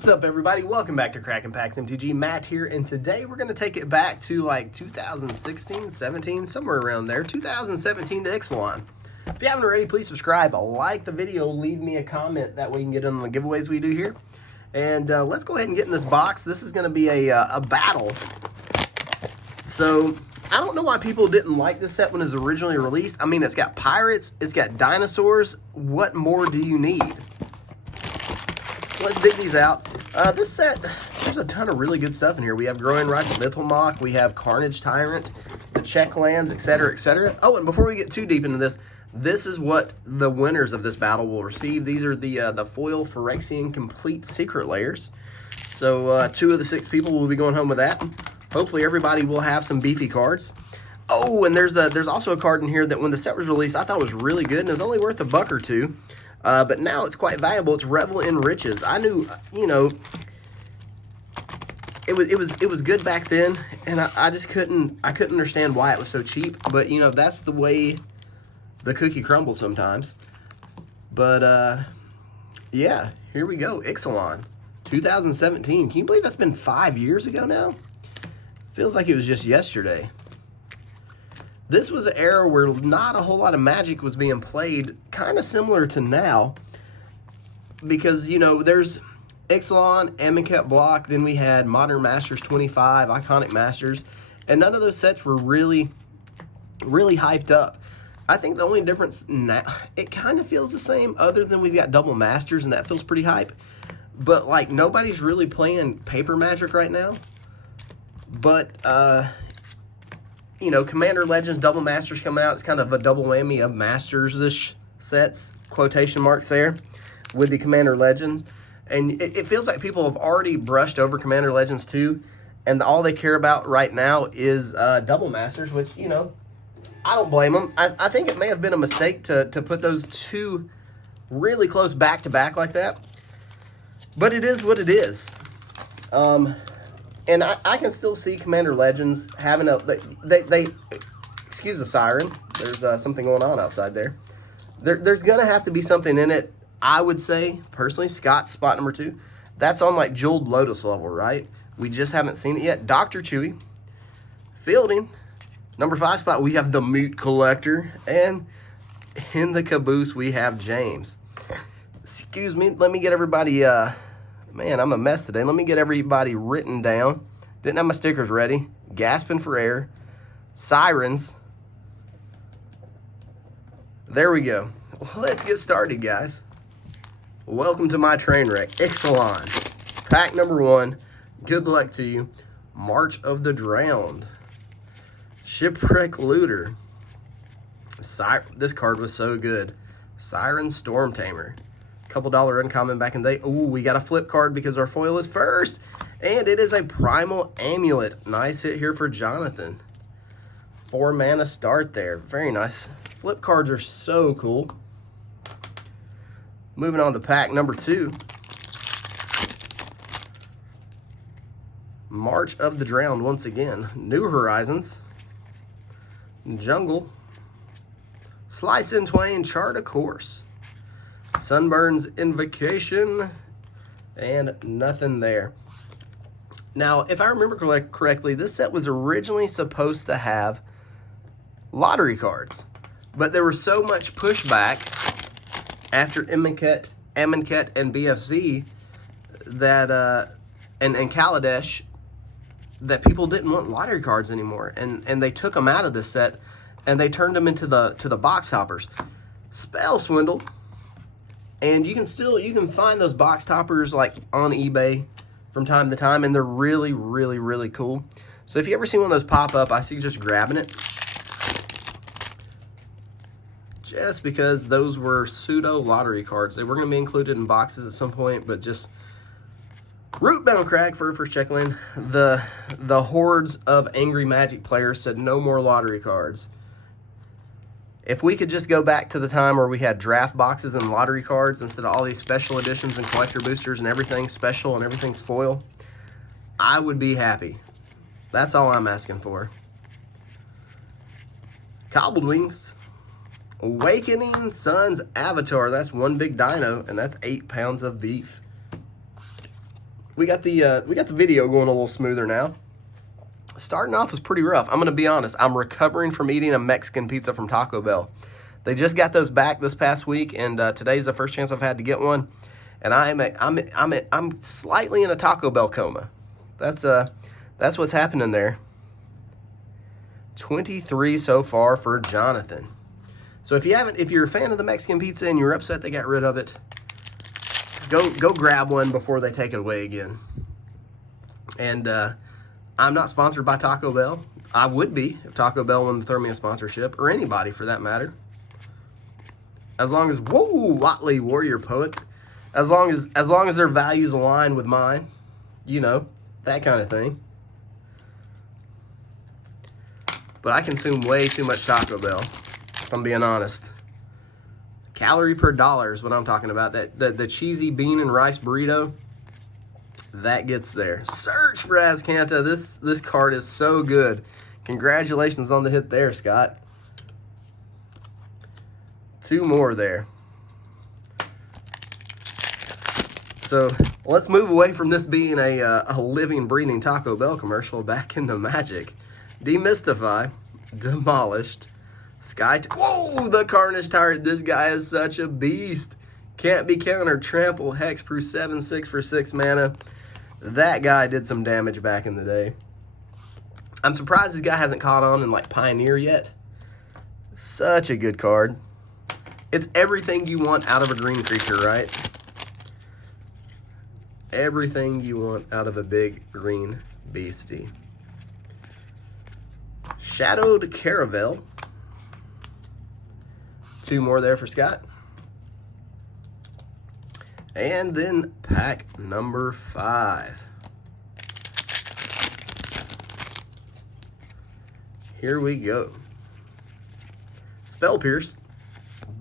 What's up, everybody? Welcome back to Crackin' Packs MTG. Matt here, and today we're going to take it back to like 2016, 17, somewhere around there. 2017 to Ixalan. If you haven't already, please subscribe, like the video, leave me a comment. That way you can get in on the giveaways we do here. And let's go ahead and get in this box. This is going to be a battle. So, I don't know why people didn't like this set when it was originally released. I mean, it's got pirates, it's got dinosaurs. What more do you need? Let's dig these out. This set, there's a ton of really good stuff in here. We have Growing Rights, Mythalmach, we have Carnage Tyrant, the Czech lands, etc., etc. Oh, and before we get too deep into this, this is what the winners of this battle will receive. These are the foil Phyrexian Complete Secret Layers. So 2 of the 6 people will be going home with that. Hopefully everybody will have some beefy cards. Oh, and there's also a card in here that when the set was released, I thought was really good, and it's only worth $1 or $2. But now it's quite valuable. It's Revel in Riches. I knew, you know, it was good back then, and I just couldn't understand why it was so cheap. But you know, that's the way the cookie crumbles sometimes. But yeah, here we go. Ixalan, 2017. Can you believe that's been 5 years ago now? Feels like it was just yesterday. This was an era where not a whole lot of Magic was being played, kind of similar to now. Because, you know, there's Ixalan, Amonkhet Block, then we had Modern Masters 25, Iconic Masters, and none of those sets were really hyped up. I think the only difference now, it kind of feels the same, other than we've got Double Masters, and that feels pretty hype. But, like, nobody's really playing Paper Magic right now. But, you know, Commander Legends Double Masters coming out. It's kind of a double whammy of Masters-ish sets, quotation marks there, with the Commander Legends. And it feels like people have already brushed over Commander Legends 2, and all they care about right now is Double Masters, which, you know, I don't blame them. I think it may have been a mistake to put those 2 really close back-to-back like that. But it is what it is. And I can still see Commander Legends having a... They excuse the siren. There's something going on outside there. There's going to have to be something in it. I would say, personally, Scott's spot number 2. That's on, like, Jeweled Lotus level, right? We just haven't seen it yet. Dr. Chewy. Fielding. Number 5 spot, we have the Meat Collector. And in the caboose, we have James. Excuse me. Let me get everybody... Man, I'm a mess today. Let me get everybody written down. Didn't have my stickers ready. Gasping for air. Sirens. There we go. Let's get started, guys. Welcome to my train wreck. Ixalan. Pack number 1. Good luck to you. March of the Drowned. Shipwreck Looter. This card was so good. Siren Storm Tamer. Couple dollar uncommon back in the day. Ooh, we got a flip card because our foil is first. And it is a Primal Amulet. Nice hit here for Jonathan. 4 mana start there. Very nice. Flip cards are so cool. Moving on to pack number 2. March of the Drowned once again. New Horizons. Jungle. Slice in Twain, Chart a Course. Sunburn's Invocation, and nothing there. Now, if I remember correctly, this set was originally supposed to have lottery cards, but there was so much pushback after Amonkhet, and BFZ that and Kaladesh that people didn't want lottery cards anymore, and they took them out of this set and they turned them into the box toppers. Spell Swindle. And you can find those box toppers like on eBay from time to time, and they're really cool. So if you ever see one of those pop up, I suggest grabbing it. Just because those were pseudo lottery cards. They were going to be included in boxes at some point, but just Rootbound Crag for first check lane. The hordes of angry Magic players said no more lottery cards. If we could just go back to the time where we had draft boxes and lottery cards instead of all these special editions and collector boosters and everything's special and everything's foil, I would be happy. That's all I'm asking for. Cobbled Wings. Awakening Sun's Avatar. That's one big dino, and that's 8 pounds of beef. we got the video going a little smoother now. Starting off was pretty rough. I'm gonna be honest. I'm recovering from eating a Mexican pizza from Taco Bell. They just got those back this past week, and today's the first chance I've had to get one. And I'm slightly in a Taco Bell coma. That's what's happening there. 23 so far for Jonathan. So if you're a fan of the Mexican pizza and you're upset they got rid of it, go grab one before they take it away again. And I'm not sponsored by Taco Bell. I would be if Taco Bell wanted to throw me a sponsorship, or anybody for that matter. As long as, whoa, Watley Warrior Poet. As long as their values align with mine, you know, that kind of thing. But I consume way too much Taco Bell, if I'm being honest. Calorie per dollar is what I'm talking about. The cheesy bean and rice burrito, that gets there. Search for Azcanta. This card is so good. Congratulations on the hit there, Scott. 2 more there. So let's move away from this being a living, breathing Taco Bell commercial back into Magic. Demystify, Demolished, Sky. Whoa, the Carnage Tyrant. This guy is such a beast. Can't be countered. Trample, Hexproof, 7/6 for 6 mana. That guy did some damage back in the day. I'm surprised this guy hasn't caught on in like Pioneer yet. Such a good card. It's everything you want out of a green creature, right? Everything you want out of a big green beastie. Shadowed Caravel. 2 more there for Scott. And then pack number 5. Here we go. Spell Pierce.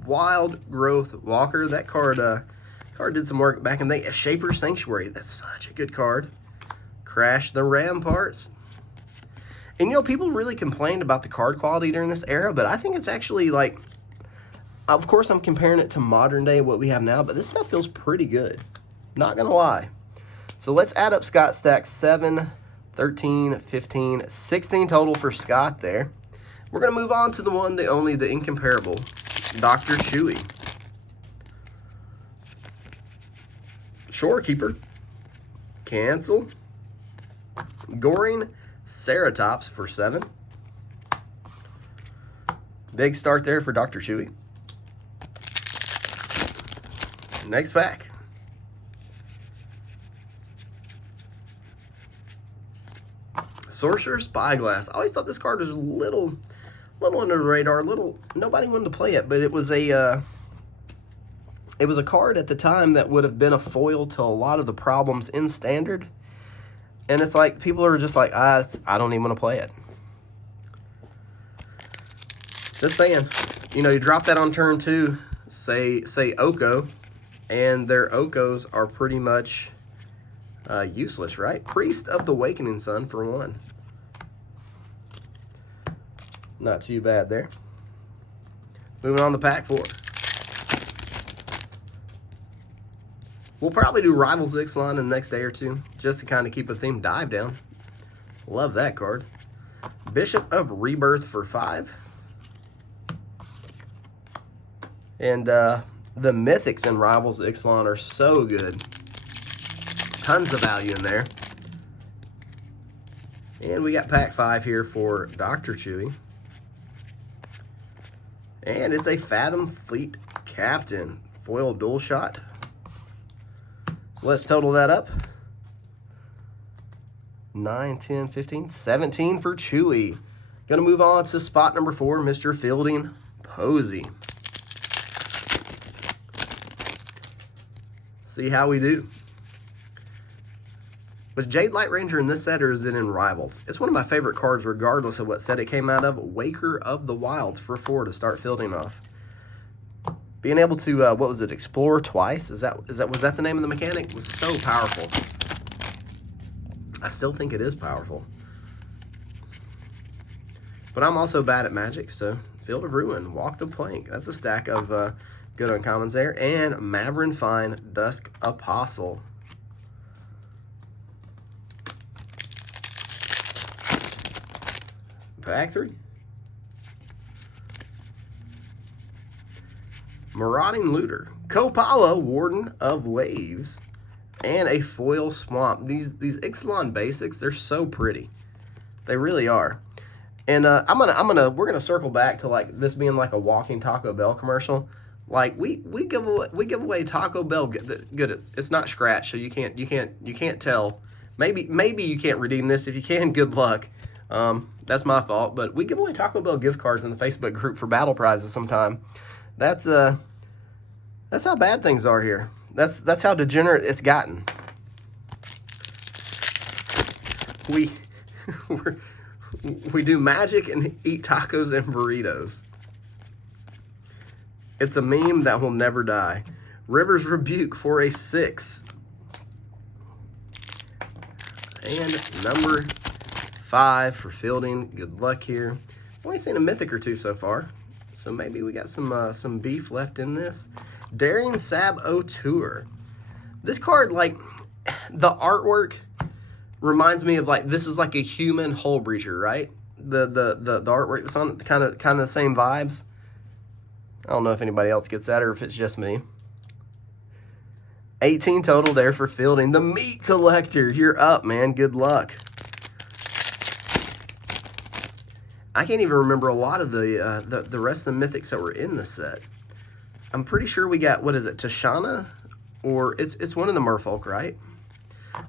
Wild Growth Walker. That card did some work back in the day. Shaper Sanctuary. That's such a good card. Crash the Ramparts. And you know, people really complained about the card quality during this era, but I think it's actually like, of course I'm comparing it to modern day, what we have now, but this stuff feels pretty good. Not gonna lie. So let's add up Scott's stack. 7, 13, 15, 16 total for Scott there. We're gonna move on to the one, the only, the incomparable, Dr. Chewy. Shorekeeper. Cancel. Goring Ceratops for 7. Big start there for Dr. Chewy. Next pack. Sorcerer Spyglass. I always thought this card was a little under the radar. Nobody wanted to play it, but it was a card at the time that would have been a foil to a lot of the problems in Standard. And it's like, people are just like, I don't even want to play it. Just saying. You know, you drop that on turn 2, say Oko, and their Okos are pretty much useless, right? Priest of the Awakening Sun for 1. Not too bad there. Moving on to pack 4. We'll probably do Rivals Ixalan in the next day or 2, just to kind of keep a theme. Dive Down. Love that card. Bishop of Rebirth for 5. And the Mythics in Rivals Ixalan are so good. Tons of value in there. And we got pack 5 here for Dr. Chewy. And it's a Fathom Fleet Captain. Foil dual shot. So let's total that up. 9, 10, 15, 17 for Chewy. Gonna move on to spot number 4, Mr. Fielding Posey. See how we do. Was Jade Light Ranger in this set, or is it in Rivals? It's one of my favorite cards regardless of what set it came out of. Waker of the Wilds for 4 to start fielding off. Being able to, what was it, explore twice? Was that the name of the mechanic? It was so powerful. I still think it is powerful. But I'm also bad at Magic, so Field of Ruin, Walk the Plank. That's a stack of good uncommons there. And Maverin Fine, Dusk Apostle. Pack 3. Marauding Looter. Copala, Warden of Waves. And a foil Swamp. These Ixalan basics, they're so pretty. They really are. And we're gonna circle back to like this being like a walking Taco Bell commercial. Like we give away Taco Bell good. It's not scratch, so you can't tell. Maybe you can't redeem this. If you can, good luck. That's my fault. But we give away Taco Bell gift cards in the Facebook group for battle prizes sometime. That's how bad things are here. That's how degenerate it's gotten. We do magic and eat tacos and burritos. It's a meme that will never die. River's Rebuke for a 6. And number 5 for Fielding. Good luck here. Only seen a mythic or two so far, so maybe we got some beef left in this. Daring Sab O'Toole. This card, like, the artwork reminds me of like this is like a human Hull Breacher, right? The artwork that's on it, kind of the same vibes. I don't know if anybody else gets that or if it's just me. 18 total there for Fielding. The Meat Collector, you're up, man. Good luck. I can't even remember a lot of the rest of the mythics that were in this set. I'm pretty sure we got, what is it, Tashana? Or it's one of the merfolk, right?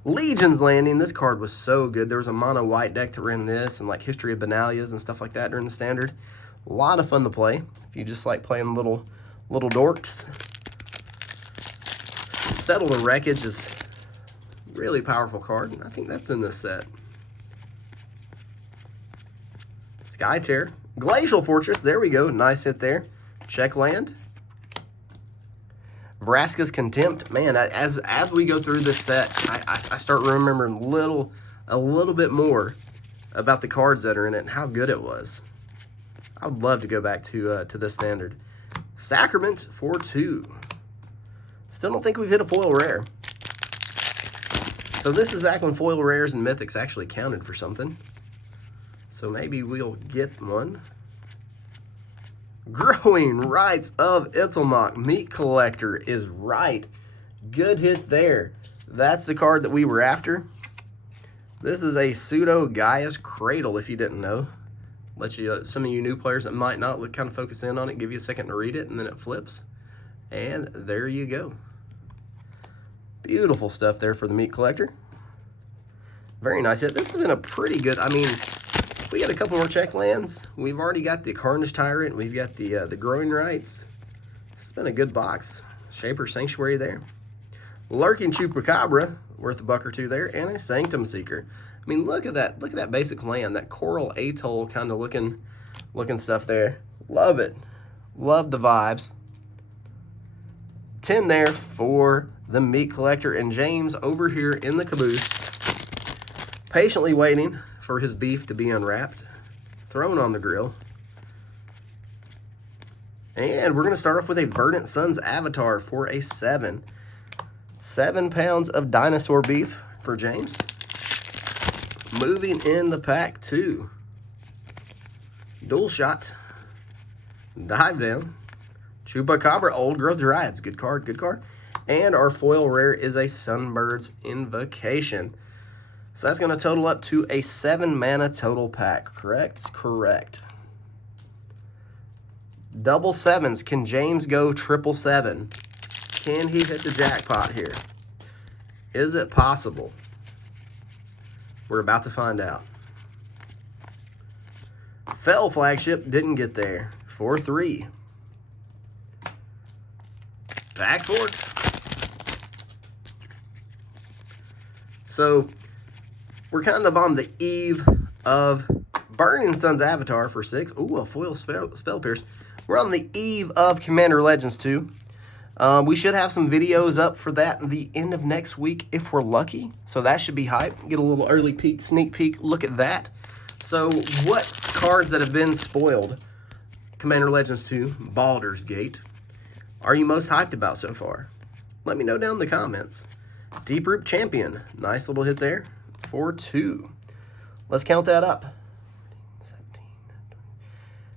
Legion's Landing. This card was so good. There was a mono white deck that ran this and like History of Benalias and stuff like that during the standard. A lot of fun to play if you just like playing little dorks. Settle the Wreckage is a really powerful card. I think that's in this set. Sky Tear. Glacial Fortress. There we go. Nice hit there. Check land. Vraska's Contempt. Man, as we go through this set, I start remembering a little bit more about the cards that are in it and how good it was. I would love to go back to this standard. Sacrament for 2. Still don't think we've hit a foil rare. So this is back when foil rares and mythics actually counted for something. So maybe we'll get one. Growing Rights of Itlmoc. Meat Collector is right. Good hit there. That's the card that we were after. This is a pseudo Gaia's Cradle, if you didn't know. Let you, some of you new players that might not kind of focus in on it, give you a second to read it, and then it flips. And there you go. Beautiful stuff there for the Meat Collector. Very nice hit. This has been a pretty good, I mean, we got a couple more check lands. We've already got the Carnage Tyrant. We've got the Growing Rights. This has been a good box. Shaper Sanctuary there. Lurking Chupacabra, worth a buck or two there, and a Sanctum Seeker. I mean, look at that. Look at that basic land. That Coral Atoll kind of looking stuff there. Love it. Love the vibes. 10 there for the Meat Collector, and James over here in the caboose, patiently waiting for his beef to be unwrapped, thrown on the grill. And we're going to start off with a Verdant Suns Avatar for a 7. 7 pounds of dinosaur beef for James. Moving in the pack 2. Dual Shot. Dive Down. Chupacabra, Old Growth Dryads. Good card, good card. And our foil rare is a Sunbird's Invocation. So that's going to total up to a 7 mana total pack, correct? Correct. Double sevens. Can James go 777? Can he hit the jackpot here? Is it possible? We're about to find out. Fell Flagship didn't get there. 4-3. Pack 4. So we're kind of on the eve of Burning Sun's Avatar for 6. Ooh, a foil spell Pierce. We're on the eve of Commander Legends 2. We should have some videos up for that at the end of next week if we're lucky. So that should be hype. Get a little early peek, sneak peek, look at that. So what cards that have been spoiled, Commander Legends 2, Baldur's Gate, are you most hyped about so far? Let me know down in the comments. Deeproot Champion, nice little hit there. 4-2. Let's count that up. 17,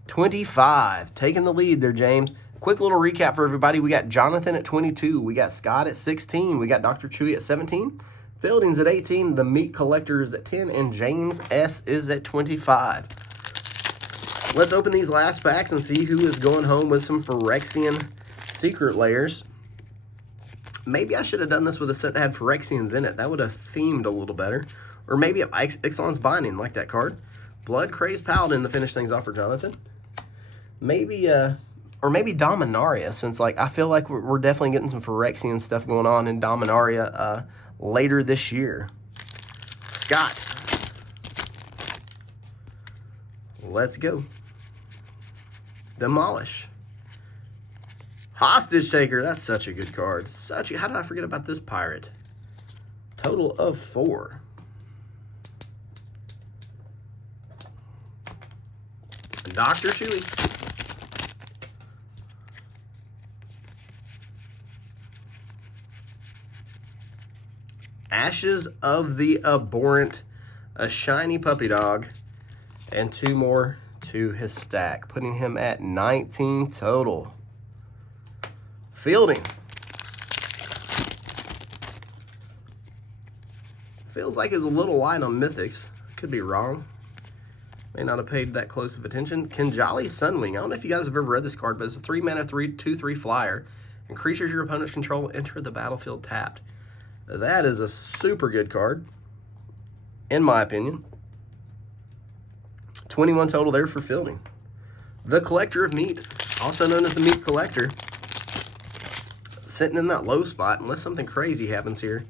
25. Taking the lead there, James. Quick little recap for everybody. We got Jonathan at 22. We got Scott at 16. We got Dr. Chewy at 17. Fielding's at 18. The Meat Collector is at 10. And James S. is at 25. Let's open these last packs and see who is going home with some Phyrexian secret layers. Maybe I should have done this with a set that had Phyrexians in it. That would have themed a little better. Or maybe Ixalan's Binding, like that card. Blood Crazed Paladin to finish things off for Jonathan. Maybe, or maybe Dominaria, since like I feel like we're definitely getting some Phyrexian stuff going on in Dominaria later this year. Scott. Let's go. Demolish. Hostage Taker. That's such a good card. How did I forget about this pirate? Total of 4. Dr. Chewy. Ashes of the Abhorrent. A shiny puppy dog. And 2 more to his stack, putting him at 19 total. Fielding. Feels like it's a little light on Mythics. Could be wrong. May not have paid that close of attention. Kinjali Sunwing. I don't know if you guys have ever read this card, but it's a 3-mana 3/2/3 flyer. And creatures your opponents control enter the battlefield tapped. That is a super good card, in my opinion. 21 total there for Fielding. The Collector of Meat, also known as the Meat Collector, sitting in that low spot. Unless something crazy happens here,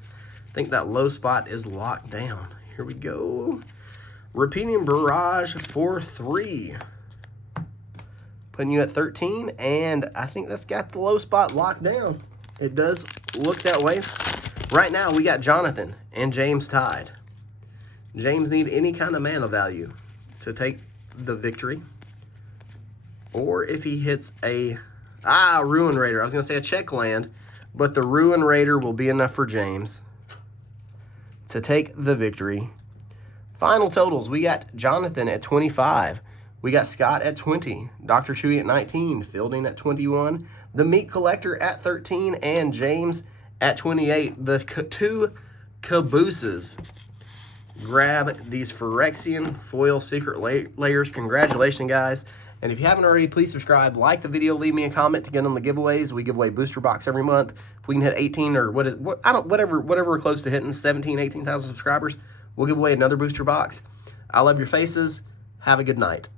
I think that low spot is locked down. Here we go. Repeating Barrage for 3. Putting you at 13, and I think that's got the low spot locked down. It does look that way. Right now, we got Jonathan and James tied. James need any kind of mana value to take the victory. Or if he hits a Ruin Raider. I was going to say a check land, but the Ruin Raider will be enough for James to take the victory. Final totals, we got Jonathan at 25. We got Scott at 20. Dr. Chewy at 19. Fielding at 21. The Meat Collector at 13. And James at 28. The 2 cabooses grab these Phyrexian foil secret layers. Congratulations, guys. And if you haven't already, please subscribe, like the video, leave me a comment to get on the giveaways. We give away booster box every month. If we can hit 18 or whatever we're close to hitting, 17, 18,000 subscribers, we'll give away another booster box. I love your faces. Have a good night.